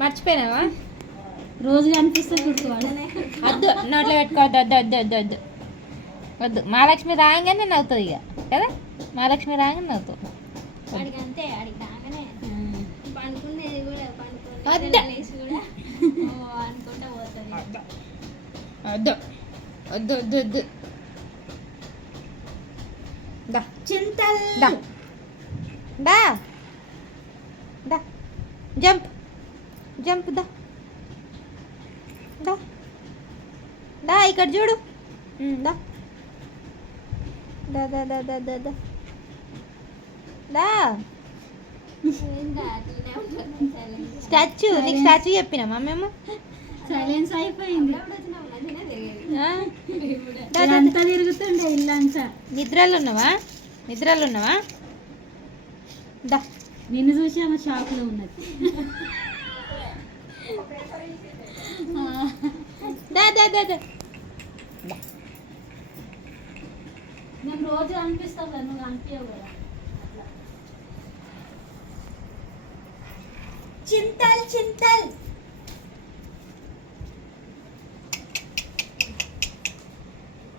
మర్చిపోయినావా? రోజు కనిపిస్తే గుర్తువాడు. వద్దు, నోట్లో పెట్టుకోవద్దు. వద్దు వద్దు వద్దు వద్దు వద్దు. మహాలక్ష్మి రాగానే నవ్వుతుంది ఇక కదా. మహాలక్ష్మి రాగానే నవ్వుతావు. వాడికి అంతే, వాడికి రాగానే పండుకునేది కూడా వద్దు కూడా అనుకుంటా పోతుంది. వద్దు వద్దు వద్దు వద్దు. దా చింతల్ దా దా దా. Jump jump. దా దా దా. ఇక్కడ చూడు. దా దా దా దా దా దా దా దా. ఇంకా అట్లనే ఉంటుంది silent. స్టాచ్యూ, నీకు స్టాచ్యూ చెప్పినామా మేము? సైలెన్స్ అయిపోయింది. ఎప్పుడు వచ్చినా మంచిగానే తెలియదు. ఆ? దా, దా, దా. అంతా తిరుగుతుండే ఇల్లంతా. నిద్రలో ఉన్నావా? నిద్రలో ఉన్నావా? దా నిన్ను చూసి ఆమె షాక్ లో ఉన్నది. దా దా దా దా. మేము రోజు అనిపిస్తాం కదా, నువ్వు అనిపించవు కదా. చింతల్ చింతల్